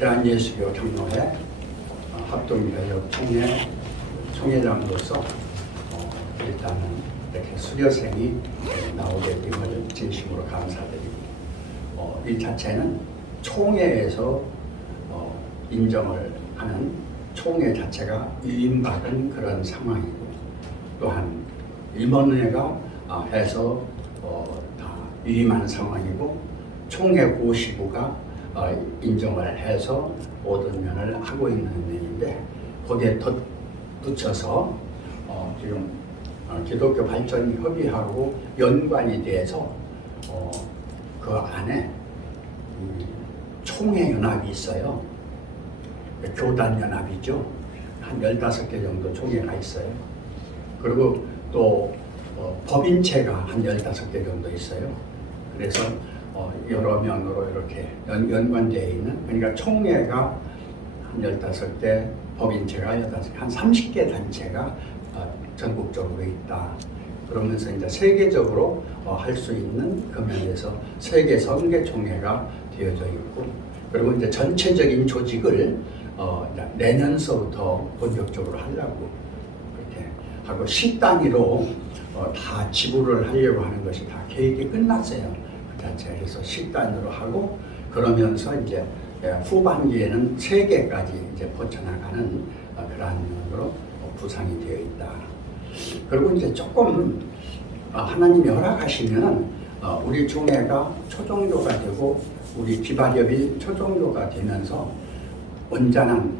대한예수교 장로회 합동교역 총회장으로서 일단은 이렇게 수료생이 나오게 됨을 진심으로 감사드리고, 이 자체는 총회에서 인정을 하는 총회 자체가 위임받은 그런 상황이고, 또한 임원회가 해서 다 위임한 상황이고, 총회 고시부가 인정을 해서 모든 면을 하고 있는 면인데, 거기에 덧붙여서 지금 기독교 발전 협의하고 연관이 돼서 그 안에 총회 연합이 있어요. 교단 연합이죠. 한 15개 정도 총회가 있어요. 그리고 또 법인체가 한 15개 정도 있어요. 그래서 여러 면으로 이렇게 연관되어 있는, 그러니까 총회가 한 15개, 법인체가 15개, 한 30개 단체가 전국적으로 있다. 그러면서 이제 세계적으로 할 수 있는 그 면에서 세계 선교총회가 되어져 있고, 그리고 이제 전체적인 조직을 내년서부터 본격적으로 하려고 그렇게 하고, 시 단위로 다 지불을 하려고 하는 것이 다 계획이 끝났어요. 그 자체. 그래서 시 단위로 하고, 그러면서 이제 후반기에는 세계까지 이제 뻗쳐나가는 그러한 면으로 구상이 되어 있다. 그리고 이제 조금 하나님이 허락하시면 우리 총회가 초종교가 되고, 우리 비발협이 초종교가 되면서 온전한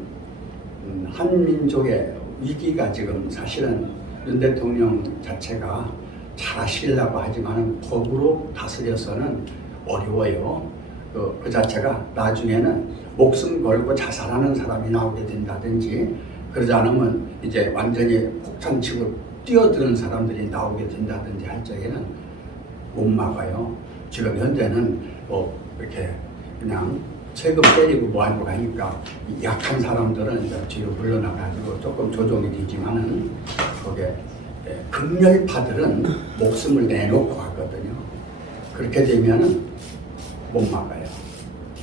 한민족의 위기가 지금 사실은 윤 대통령 자체가 잘하시려고 하지만 법으로 다스려서는 어려워요. 그 자체가 나중에는 목숨 걸고 자살하는 사람이 나오게 된다든지, 그러지 않으면 이제 완전히 폭탄치고 뛰어드는 사람들이 나오게 된다든지 할 적에는 못 막아요. 지금 현재는 이렇게 그냥 세금 때리고 뭐하고 가니까 약한 사람들은 이제 뒤로 물러나가지고 조금 조정이 되지만은, 거기에 극렬파들은 목숨을 내놓고 하거든요. 그렇게 되면은 못 막아요.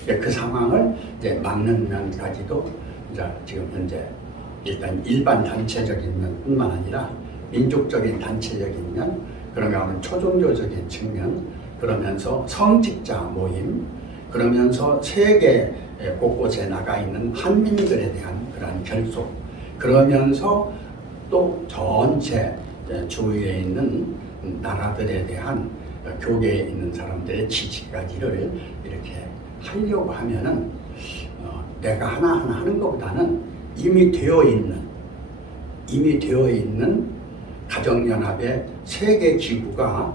그 상황을 이제 막는 면까지도 이제 지금 현재 일단 일반 단체적인 면뿐만 아니라 민족적인 단체적인 면, 그런가 하면 초종교적인 측면, 그러면서 성직자 모임, 그러면서 세계 곳곳에 나가 있는 한민들에 대한 그러한 결속, 그러면서 또 전체 주위에 있는 나라들에 대한 교계에 있는 사람들의 지지까지를 이렇게 하려고 하면은 내가 하나하나 하는 것보다는 이미 되어 있는 가정연합의 세계 기구가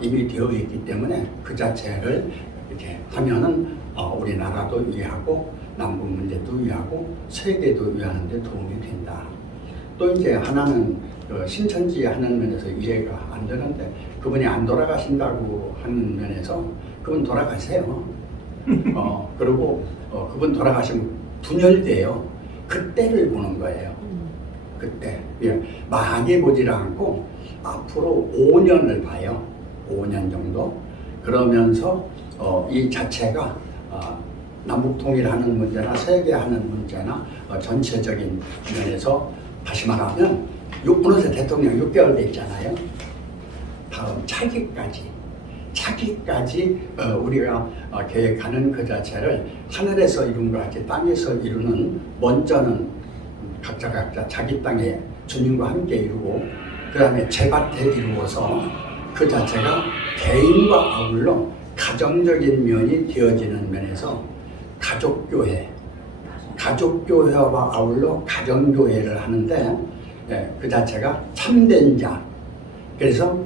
이미 되어 있기 때문에 그 자체를 이렇게 하면은 우리나라도 위하고 남북 문제도 위하고 세계도 위하는 데 도움이 된다. 또 이제 하나는 신천지 하는 면에서 이해가 안 되는데, 그분이 안 돌아가신다고 하는 면에서 그분 돌아가세요. 그리고 그분 돌아가시면 분열돼요. 그때를 보는 거예요. 그때 많이 보질 않고 앞으로 5년을 봐요. 5년 정도. 그러면서 이 자체가 남북 통일하는 문제나 세계하는 문제나 전체적인 면에서, 다시 말하면 문호세 대통령 6개월 됐잖아요. 다음 차기까지 우리가 계획하는 그 자체를 하늘에서 이룬 것 같이 땅에서 이루는, 먼저는 각자 자기 땅에 주님과 함께 이루고, 그 다음에 제밭에 이루어서 그 자체가 개인과 아울러 가정적인 면이 되어지는 면에서 가족교회와 아울러 가정교회를 하는데, 그 자체가 참된 자, 그래서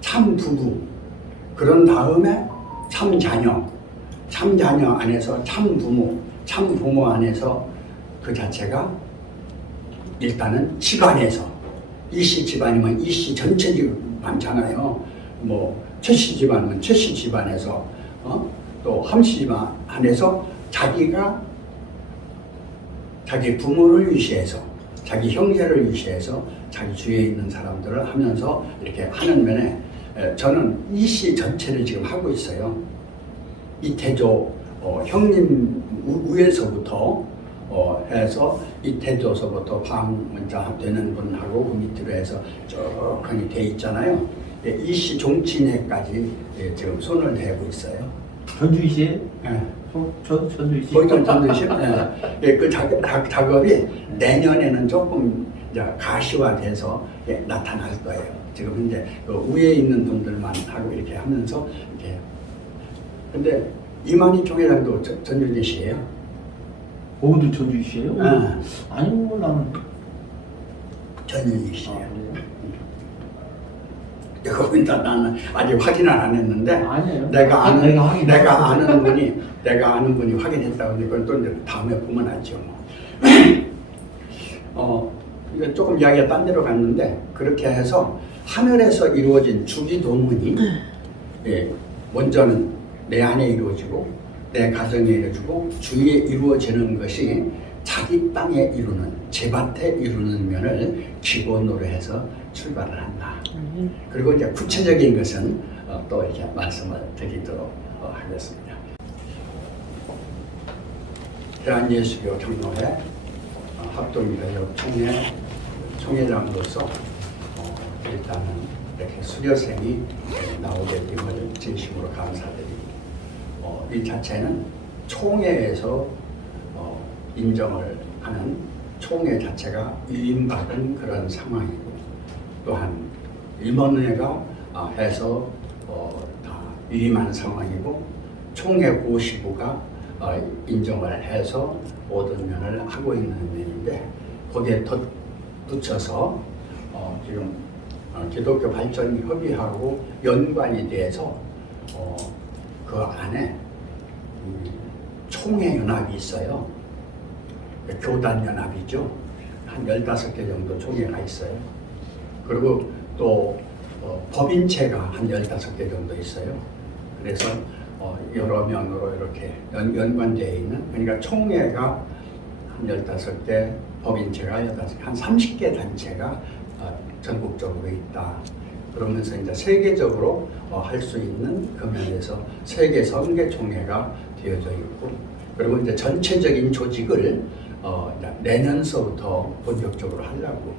참 부부, 그런 다음에 참 자녀 안에서 참 부모 안에서 그 자체가 일단은 집안에서, 이씨 집안이면 이씨 전체 집 많잖아요. 뭐 최씨 집안이면 최씨 집안에서, 또 함씨 집안 안에서 자기가 자기 부모를 위시해서, 자기 형제를 위시해서 자기 주위에 있는 사람들을 하면서 이렇게 하는 면에, 저는 이씨 전체를 지금 하고 있어요. 이태조 형님 위에서부터 해서 이태조서부터 방문자 되는 분하고 그 밑으로 해서 쭉하니 돼 있잖아요. 이씨 종친회까지 지금 손을 대고 있어요. 전주시에? 예. 전주시. 거기도 전주시. 예. 그 작업이 내년에는 조금 이제 가시화돼서 나타날 거예요. 지금 이제 그 위에 있는 분들만 하고 이렇게 하면서 이렇게. 근데 이만희 총회장도 전주시예요. 모두 전주시예요? 아니고 나는 전주시예요. 거기다 나는 아직 확인을 안 했는데 아니에요. 내가 아는 확인. 내가 아는 분이 확인했다고 하니까 또 이제 다음에 보면 알죠. 이거 조금 이야기가 딴 데로 갔는데 그렇게 해서 하늘에서 이루어진 주기도문이 먼저는 내 안에 이루어지고 내 가정에 이루어지고 주위에 이루어지는 것이 자기 땅에 이루는 제밭에 이루는 면을 기본으로 해서 출발을 한다. 그리고 이제 구체적인 것은 또 이렇게 말씀을 드리도록 하겠습니다. 대한예수교 경로회 합동교역 총회장으로서 일단은 이렇게 수료생이 나오게 됨을 진심으로 감사드립니다. 이 자체는 총회에서 인정을 하는 총회 자체가 위임받은 그런 상황이고 또한 임원회가 해서 다 위임한 상황이고 총회 고시부가 인정을 해서 모든 면을 하고 있는 면인데 거기에 덧붙여서 지금 기독교 발전 협의하고 연관이 돼서 그 안에 총회 연합이 있어요. 교단 연합이죠. 한 15개 정도 총회가 있어요. 그리고 또 법인체가 한 15개 정도 있어요. 그래서 여러 면으로 이렇게 연관되어 있는, 그러니까 총회가 한 15개, 법인체가 15개, 한 30개 단체가 전국적으로 있다. 그러면서 이제 세계적으로 할 수 있는 그 면에서 세계 선교총회가 되어져 있고, 그리고 이제 전체적인 조직을 내년서부터 본격적으로 하려고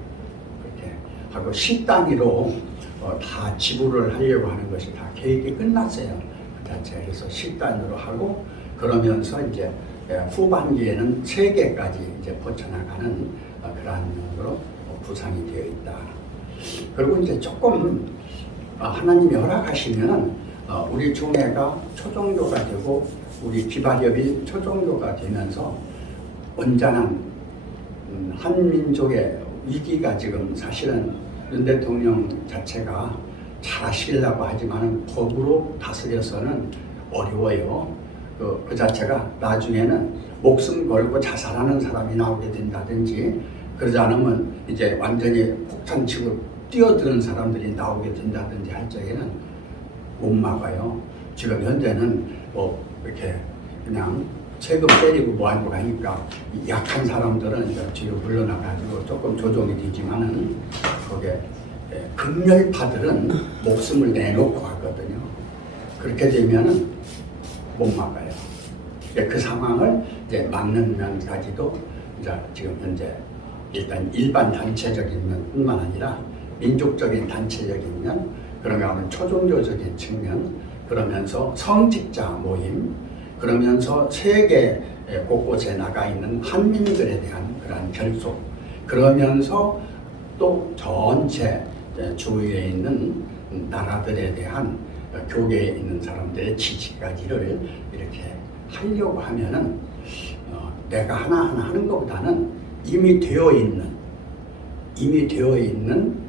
그렇게 하고 시 단위로 다 지불을 하려고 하는 것이 다 계획이 끝났어요. 그 자체. 그래서 시 단위로 하고 그러면서 이제 후반기에는 세계까지 이제 뻗쳐나가는 그러한 면으로 구상이 되어 있다. 그리고 이제 조금 하나님이 허락하시면은 우리 총회가 초종교가 되고 우리 비발협이 초종교가 되면서 온전한 한민족의 위기가 지금 사실은 윤 대통령 자체가 잘하시려고 하지만 법으로 다스려서는 어려워요. 그 자체가 나중에는 목숨 걸고 자살하는 사람이 나오게 된다든지 그러지 않으면 이제 완전히 폭탄치고 뛰어드는 사람들이 나오게 된다든지 할 적에는 못 막아요. 지금 현재는 뭐 이렇게 그냥 세금 때리고 뭐하고 하니까 약한 사람들은 이제 뒤로 물러나가지고 조금 조정이 되지만은 거기에 극렬파들은 목숨을 내놓고 하거든요. 그렇게 되면은 못 막아요. 그 상황을 이제 막는 면까지도 이제 지금 현재 일단 일반 단체적인 면뿐만 아니라 민족적인 단체적인 면, 그러면 하면 초종교적인 측면, 그러면서 성직자 모임, 그러면서 세계 곳곳에 나가 있는 한민들에 대한 그러한 결속, 그러면서 또 전체 주위에 있는 나라들에 대한 교계에 있는 사람들의 지지까지를 이렇게 하려고 하면은 내가 하나하나 하는 것보다는 이미 되어 있는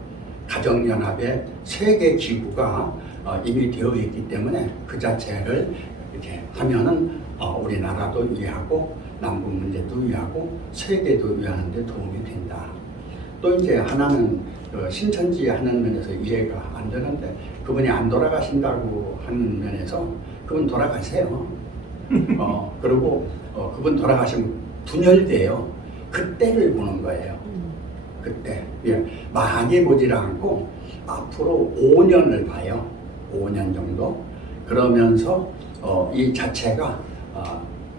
가정연합의 세계 기구가 이미 되어 있기 때문에 그 자체를 이렇게 하면은 우리나라도 이해하고 남북 문제도 이해하고 세계도 이해하는 데 도움이 된다. 또 이제 하나는 신천지 하는 면에서 이해가 안 되는데 그분이 안 돌아가신다고 하는 면에서 그분 돌아가세요. 그리고 그분 돌아가시면 분열돼요. 그때를 보는 거예요. 그때 많이 보지를 않고 앞으로 5년을 봐요. 5년 정도. 그러면서 이 자체가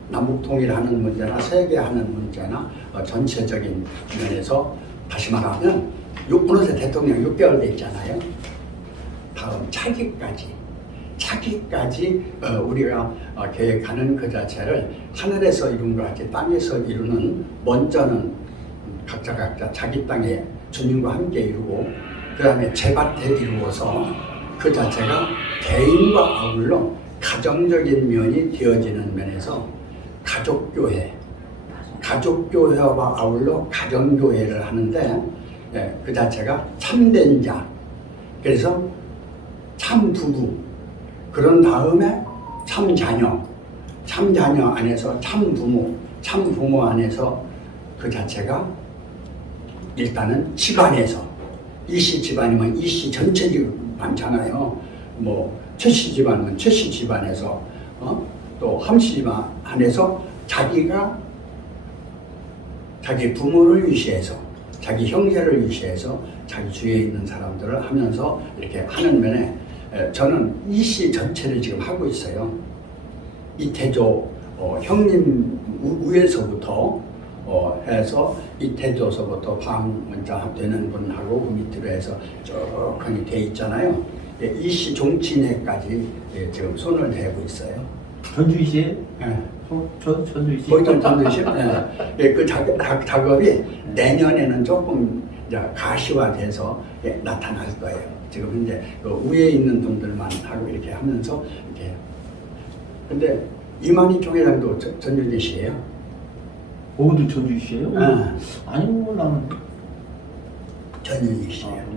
남북 통일하는 문제나 세계하는 문제나 전체적인 면에서 다시 말하면 어느새 대통령 6개월 돼 있잖아요. 다음 차기까지 우리가 계획하는 그 자체를 하늘에서 이룬 것 같이 땅에서 이루는 먼저는 각자 자기 땅에 주님과 함께 이루고 그 다음에 제밭에 이루어서 그 자체가 개인과 아울러 가정적인 면이 되어지는 면에서 가족교회와 아울러 가정교회를 하는데 그 자체가 참된 자, 그래서 참 부부, 그런 다음에 참 자녀 안에서 참 부모 안에서 그 자체가 일단은 집안에서 이씨 집안이면 이씨 전체 많잖아요. 뭐 최씨 집안이면 최씨 집안에서 또 함씨 집안 안에서 자기가 자기 부모를 위시해서 자기 형제를 위시해서 자기 주위에 있는 사람들을 하면서 이렇게 하는 면에 저는 이씨 전체를 지금 하고 있어요. 이태조 형님 위에서부터 해서 이태조서부터 방문자 되는 분하고 그 밑으로 해서 쭉 돼 있잖아요. 이씨 종친회까지 지금 손을 대고 있어요. 전주시에? 네. 전주시. 거기도 전주시. 네. 그 작업이 내년에는 조금 이제 가시화돼서 나타날 거예요. 지금 현재 그 위에 있는 분들만 하고 이렇게 하면서 이렇게. 근데 이만희 총회장도 전주시예요. 모두 전주시에요? 아니 뭐 나는 전주시예요.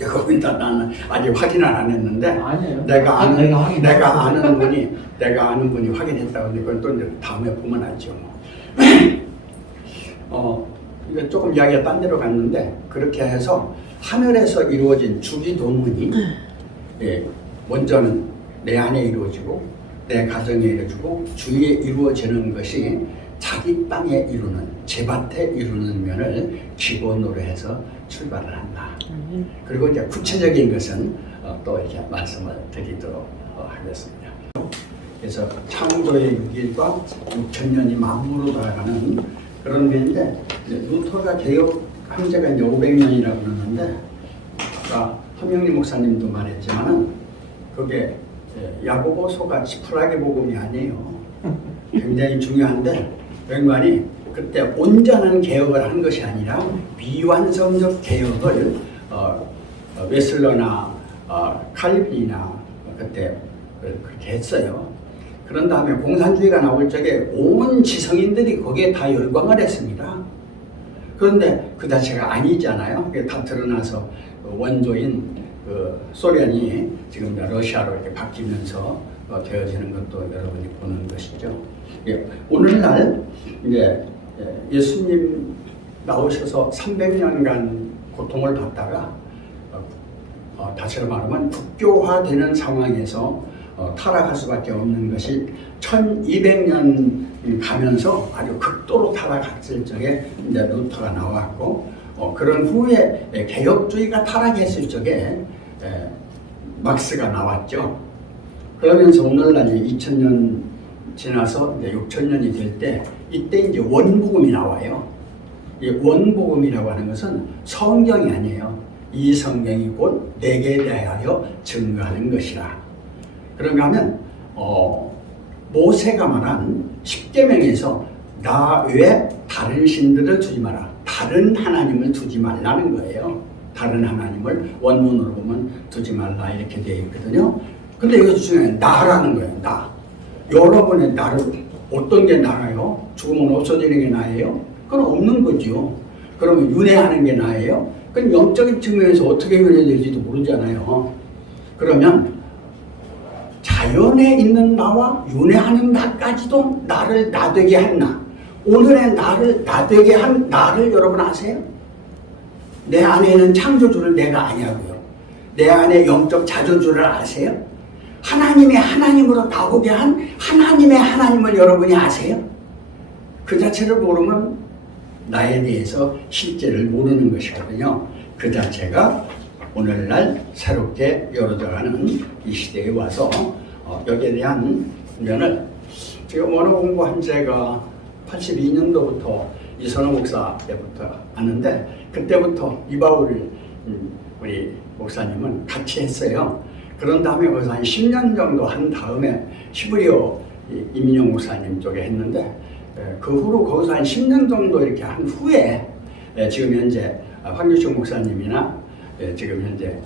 거기다 나는 아직 확인을 안 했는데 아니에요. 내가 아는 분이 확인했다고 하는데 그건 또 이제 다음에 보면 알죠. 이거 조금 이야기가 딴 데로 갔는데 그렇게 해서 하늘에서 이루어진 주기도문이 먼저는 내 안에 이루어지고 내 가정에 이루어지고 주위에 이루어지는 것이 자기 땅에 이루는 제밭에 이루는 면을 기본으로 해서 출발을 한다. 그리고 이제 구체적인 것은 또 이렇게 말씀을 드리도록 하겠습니다. 그래서 창조의 6일과 6천년이 만물로 돌아가는 그런 면인데 루터가 개혁한 지가 이제 500년이라고 그러는데 아까 한명리 목사님도 말했지만은 그게 야고보서가 지푸라기 복음이 아니에요. 굉장히 중요한데 웬만히 그때 온전한 개혁을 한 것이 아니라 미완성적 개혁을 웨슬러나 칼빈이나 그때 그렇게 했어요. 그런 다음에 공산주의가 나올 적에 온 지성인들이 거기에 다 열광을 했습니다. 그런데 그 자체가 아니잖아요. 그게 다 드러나서 원조인 그 소련이 지금 러시아로 이렇게 바뀌면서 되어지는 것도 여러분이 보는 것이죠. 오늘날 이제 예수님 나오셔서 300년간 고통을 받다가 다시 말하면 국교화되는 상황에서 타락할 수밖에 없는 것이 1200년 가면서 아주 극도로 타락했을 적에 이제 루터가 나왔고 그런 후에 개혁주의가 타락했을 적에 막스가 나왔죠. 그러면서 오늘날 2000년 지나서 이제 6000년이 될 때 이때 이제 원복음이 나와요. 이 원복음이라고 하는 것은 성경이 아니에요. 이 성경이 곧 내게 대하여 증거하는 것이라. 그런가 하면 모세가 말한 10계명에서 나 외에 다른 신들을 두지 마라. 다른 하나님을 두지 말라는 거예요. 다른 하나님을 원문으로 보면 두지 말라 이렇게 되어 있거든요. 근데 이것 중에 나라는 거예요. 나. 여러분의 나를 어떤 게 나예요? 죽으면 없어지는 게 나예요? 그건 없는 거죠. 그러면 윤회하는 게 나예요? 그건 영적인 측면에서 어떻게 윤회될지도 모르잖아요. 그러면 자연에 있는 나와 윤회하는 나까지도 나를 나되게 한 나. 오늘의 나를 나되게 한 나를 여러분 아세요? 내 안에 있는 창조주를 내가 아냐고요. 내 안에 영적 자조주를 아세요? 하나님의 하나님으로 나오게 한 하나님의 하나님을 여러분이 아세요? 그 자체를 모르면 나에 대해서 실제를 모르는 것이거든요. 그 자체가 오늘날 새롭게 열어져가는 이 시대에 와서 여기에 대한 면을 지금 언어 공부한 제가 82년도부터 이선호 목사 때부터 아는데 그때부터 이바울 우리 목사님은 같이 했어요. 그런 다음에 거기서 한 10년 정도 한 다음에 시브리오 이민영 목사님 쪽에 했는데 그 후로 거기서 한 10년 정도 이렇게 한 후에 지금 현재 황규식 목사님이나 지금 현재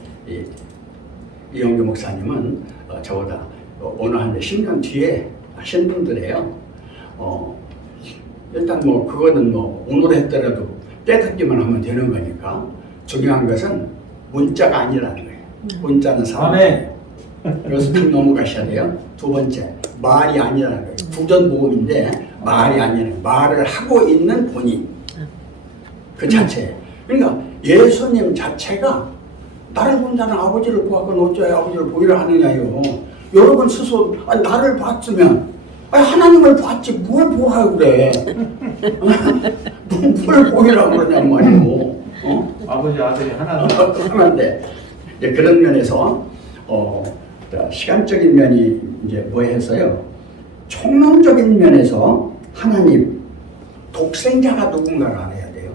이영규 목사님은 저보다 어느 한 10년 뒤에 하신 분들이에요. 일단 뭐 그거는 뭐 오늘 했더라도 때듣기만 하면 되는 거니까 중요한 것은 문자가 아니라는 거예요. 문자는 사람이에요. 그래서 쭉 넘어가셔야 돼요. 두 번째, 말이 아니라는 거예요. 부전보음인데 말이 아니라 말을 하고 있는 본인 그 자체. 그러니까 예수님 자체가 나를 본 자는 아버지를 보았건 어찌하여 아버지를 보이라 하느냐요. 여러분 스스로 나를 봤으면 하나님을 봤지 뭘 보라고 그래. 뭘 보이라고 그러냔 말이오. 아버지 아들이 하나다. 하나인데 이제 그런 면에서 시간적인 면이 이제 뭐 해서요. 총론적인 면에서 하나님 독생자가 누군가를 알아야 돼요.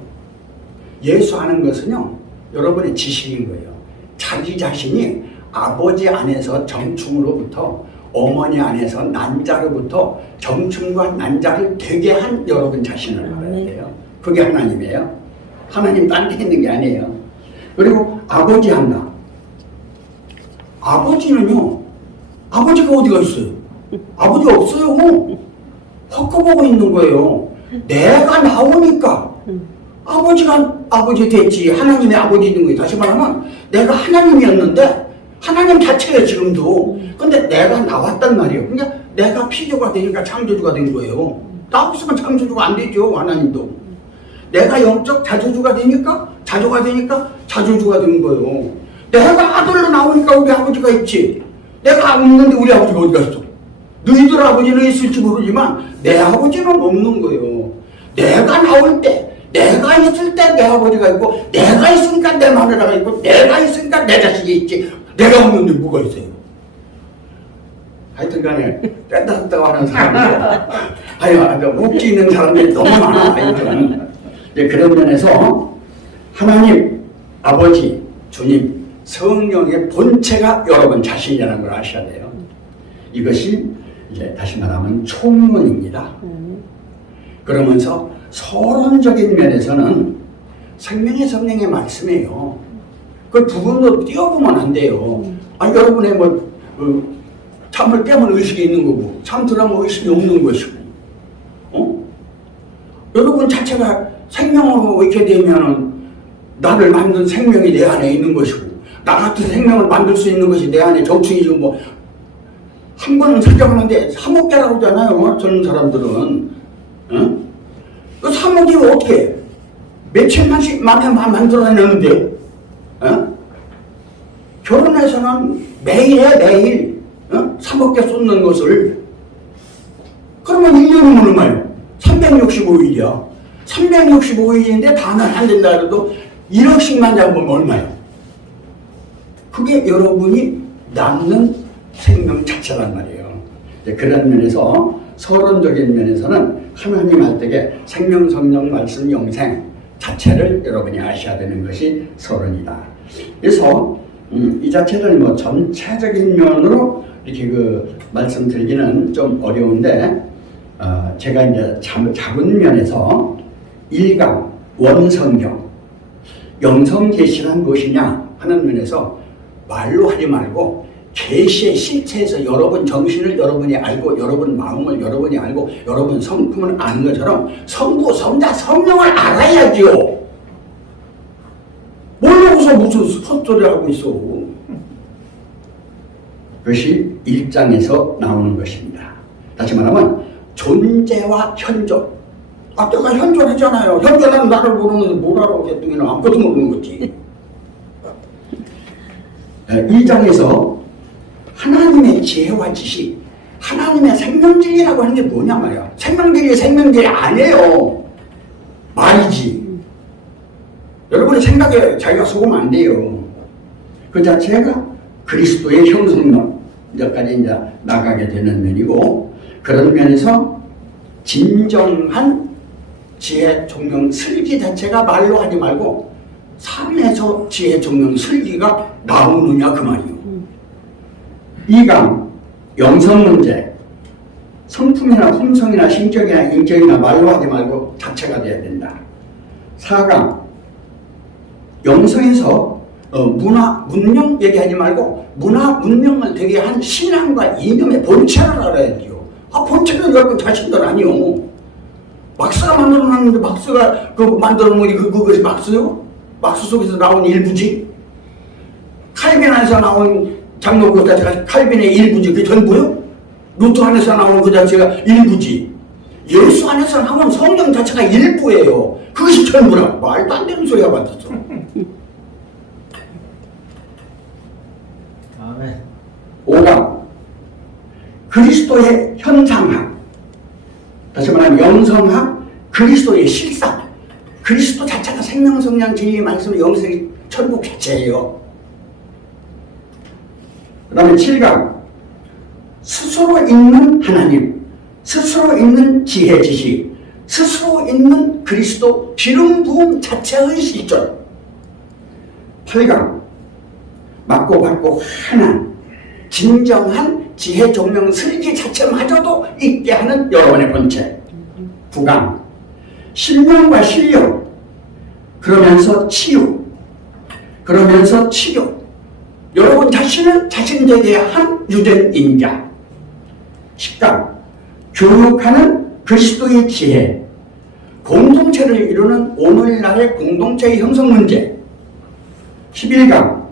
예수 하는 것은요 여러분의 지식인 거예요. 자기 자신이 아버지 안에서 정충으로부터 어머니 안에서 난자로부터 정충과 난자를 되게 한 여러분 자신을 알아야 돼요. 그게 하나님이에요. 하나님 딴 데 있는 게 아니에요. 그리고 아버지 한다. 아버지는요, 아버지가 어디가 있어요? 아버지 없어요. 헛거보고 있는 거예요. 내가 나오니까 아버지가 아버지 됐지. 하나님의 아버지 있는 거예요. 다시 말하면 내가 하나님이었는데 하나님 자체예요 지금도. 근데 내가 나왔단 말이에요. 그러니까 내가 피조가 되니까 창조주가 된 거예요. 나 없으면 창조주가 안 되죠. 하나님도. 내가 영적 자조주가 되니까 자조주가 된 거예요. 내가 아들로 나오니까 우리 아버지가 있지. 내가 없는데 우리 아버지가 어디가 있어? 너희들 아버지는 있을지 모르지만 내 아버지는 없는 거예요. 내가 나올 때 내가 있을 때 내 아버지가 있고 내가 있으니까 내 마누라가 있고 내가 있으니까 내 자식이 있지. 내가 없는데 뭐가 있어요? 하여튼 간에 떼다다고 하는 사람들 웃기 있는 사람들이 너무 많아. 하여튼 그런 면에서 하나님, 아버지, 주님, 성령의 본체가 여러분 자신이라는 걸 아셔야 돼요. 이것이 이제 다시 말하면 총론입니다. 그러면서 서론적인 면에서는 생명의 성령의 말씀이에요. 그 부분도 띄워보면 안 돼요. 여러분의 참을 빼면 의식이 있는 거고 참들하면 의식이 없는 것이고 여러분 자체가 생명으로 이렇게 되면은 나를 만든 생명이 내 안에 있는 것이고 나 같은 생명을 만들 수 있는 것이 내 안에 정충이고 뭐 한 번은 사정하는데 3억 개라고 하잖아요. 젊은 사람들은. 그 3억이면 어떻게 해? 며칠만씩 만에 만들어내는데 결혼해서는 매일 해 매일 3억 개 쏟는 것을 그러면 1년이면 얼마예요? 365일이야. 365일인데 다는 안 된다 해도 1억씩만 잡으면 얼마예요? 그게 여러분이 낳는 생명 자체란 말이에요. 그런 면에서 서론적인 면에서는 하나님 할 때에 생명, 성령, 말씀, 영생 자체를 여러분이 아셔야 되는 것이 서론이다. 그래서 이 자체를 뭐 전체적인 면으로 이렇게 말씀드리기는 좀 어려운데 제가 이제 작은 면에서 1강 원성경 영성 계시란 무엇이냐 하는 면에서 말로 하지 말고 계시의 실체에서 여러분 정신을 여러분이 알고 여러분 마음을 여러분이 알고 여러분 성품을 아는 것처럼 성부, 성자, 성령을 알아야죠. 모르고서 무슨 헛소리 하고 있어. 그것이 1장에서 나오는 것입니다. 다시 말하면 존재와 현존. 내가 현존하잖아요. 현존하는 나를 모르는데 뭘 알아? 개뚱이는 아무것도 모르는 거지. 2장에서 하나님의 지혜와 지식, 하나님의 생명진리라고 하는 게 뭐냐 말이야. 생명진리 아니에요. 말이지. 여러분의 생각에 자기가 속으면 안 돼요. 그 자체가 그리스도의 형성론 여기까지 이제 나가게 되는 면이고, 그런 면에서 진정한 지혜, 총명, 슬기 자체가 말로 하지 말고 삶에서 지혜, 총명, 슬기가 나오느냐 그 말이요. 2강 영성 문제. 성품이나 품성이나 심적이나 인격이나 말로 하지 말고 자체가 돼야 된다. 4강 영성에서 문화, 문명 얘기하지 말고 문화, 문명을 되게 한 신앙과 이념의 본체를 알아야 돼요. 본체는 여러분 자신들 아니요. 막스가 만들어놨는데 막스가 만들어놓은 게 그것이 막스요? 막스 속에서 나온 일부지? 칼빈 안에서 나온 장로 그 자체가 칼빈의 일부지, 그게 전부요? 루터 안에서 나온 그 자체가 일부지. 예수 안에서 나온 성령 자체가 일부예요. 그것이 전부라. 말도 안 되는 소리가 맞았어. 아멘. 5강 그리스도의 현상학. 다시 말하면 영성학, 그리스도의 실상. 그리스도 자체가 생명, 성령, 진리, 말씀, 영생이 천국 자체예요. 그 다음에 7강 스스로 있는 하나님, 스스로 있는 지혜, 지식, 스스로 있는 그리스도 기름 부음 자체의 실존. 8강 맞고 받고 하나 진정한 지혜, 종명, 슬기 자체마저도 있게 하는 여러분의 본체. 9강 신명과 실력, 그러면서 치유, 그러면서 치료. 여러분 자신을 자신되게 한 유된 인자. 10강 교육하는 그리스도의 지혜, 공동체를 이루는 오늘날의 공동체의 형성 문제. 11강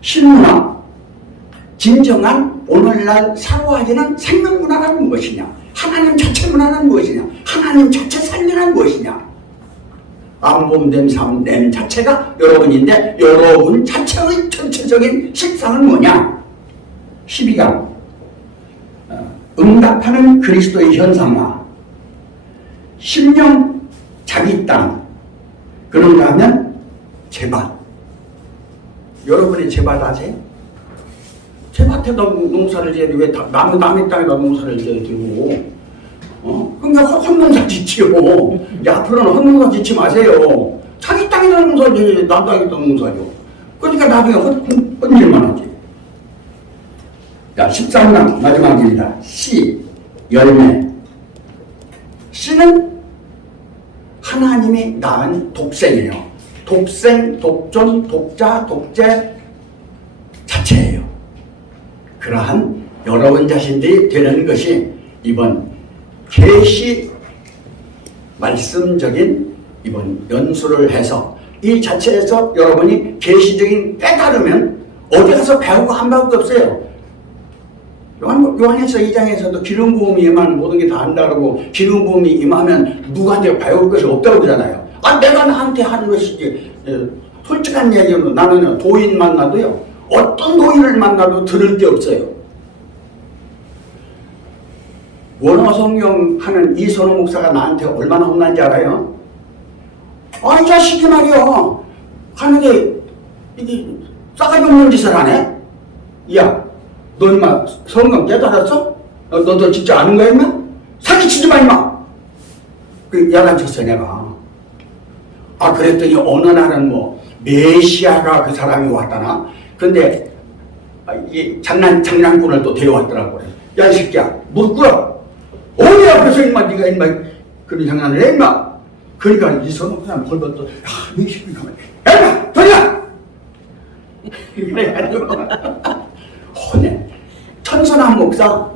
신문화, 진정한 오늘날 사고하기는 생명문화란 무엇이냐, 하나님 자체 문화란 무엇이냐, 하나님 자체 삶이란 무엇이냐. 안봄됨 삶냄 자체가 여러분인데 여러분 자체의 전체적인 식상은 뭐냐. 12강 응답하는 그리스도의 현상화, 심령 자기 땅. 그런가 하면 제밭. 여러분이 제밭 아세요? 제밭에다 농사를 지어야 돼. 왜 남의 땅에다 농사를 지어야 되고. 그러니까 헛농사 짓지요. 앞으로는 헛농사 짓지 마세요. 자기 땅에다 농사 지어야지, 남 땅에다 농사죠. 그러니까 나중에 헛일만 하지. 자, 13강 마지막입니다. 씨, 열매. 씨는 하나님이 낳은 독생이에요. 독생, 독존, 독자, 독재 자체예요. 그러한 여러분 자신들이 되는 것이 이번 계시 말씀적인 이번 연수를 해서 이 자체에서 여러분이 계시적인 깨달으면 어디 가서 배우고 한 배울 게 없어요. 요한에서 2장에서도 기름 부음이 임하면 모든 게 다 안다라고, 기름 부음이 임하면 누구한테 배울 것이 없다고 그러잖아요. 내가 나한테 하는 것이지. 솔직한 얘기로 나는 도인 만나도요, 어떤 도인을 만나도 들을 게 없어요. 원어성경 하는 이선호 목사가 나한테 얼마나 혼난지 알아요? 이 자식이 말이야, 하는데 이게 싸가지 없는 짓을 하네? 야, 너 임마 성경 깨달았어? 너 진짜 아는 거야 임마? 사기치지 마 임마! 그 야단쳤어 내가. 그랬더니 어느 날은 메시아가 그 사람이 왔다나? 근데 이 장난꾼을 또 데려왔더라고. 야 이 새끼야, 무릎 꿇어! 어디 앞에서 임마 네가 임마 그런 장난을 해 임마! 그러니까 이선호 그냥 벌벌 또 이 새끼 가만히 야 임마! 돌려! 그래가지고 혼내. 천선한 목사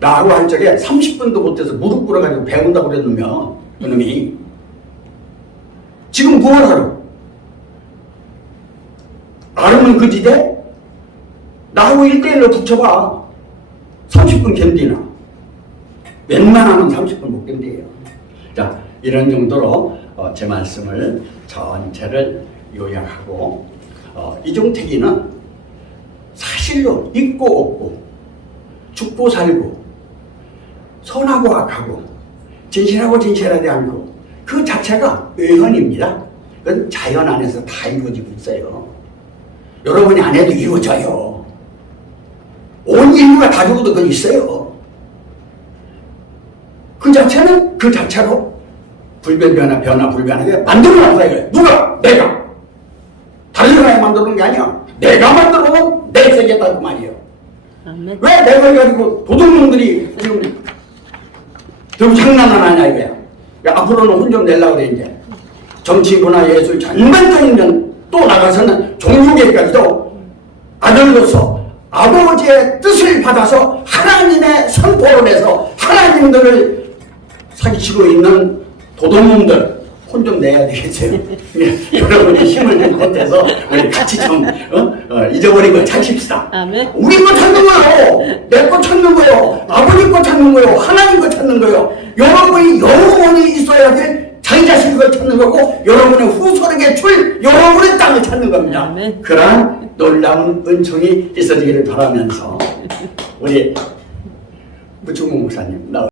나하고 할 적에 30분도 못해서 무릎 꿇어가지고 배운다고 그랬으면 그놈이 지금 뭘 하러? 알으면 그지대? 나하고 1대1로 붙여봐. 30분 견디나? 웬만하면 30분 못 견디에요. 자, 이런 정도로 제 말씀을 전체를 요약하고, 이종택이는 사실로 있고 없고, 죽고 살고, 선하고 악하고, 진실하고 진실하지 않고, 그 자체가 외현입니다. 그건 자연 안에서 다 이루어지고 있어요. 여러분이 안 해도 이루어져요. 온 인류가 다 죽어도 그건 있어요. 그 자체는 그 자체로 불변하게 만들어놨다 이거예요. 누가? 내가. 다른 사람이 만들어놓은 게 아니야. 내가 만들어놓은 내 세계다고 말이에요. 아멘. 왜 내가 가지고 도둑놈들이 지금 장난은 아니야 이거야. 앞으로는 혼 좀 내려고 그래 이제. 정치, 문화, 예술 전반적인 면 또 나가서는 종교계까지도 아들로서 아버지의 뜻을 받아서 하나님의 선포를 해서 하나님들을 사기치고 있는 도둑놈들 혼 좀 내야 되겠어요. 여러분이 힘을 좀 보태서 우리 같이 좀 잊어버린 거 찾읍시다. 아멘. 우리 거 찾는 거요. 내 거 찾는 거요. 아버지 거 찾는 거요. 하나님 거 찾는 거요. 여러분이 영원히 있어야 될 자기 자신을 찾는 거고 여러분의 후손에게 줄 여러분의 땅을 찾는 겁니다. 아멘. 그러한 놀라운 은총이 있어지기를 바라면서 우리 무충무 목사님 나와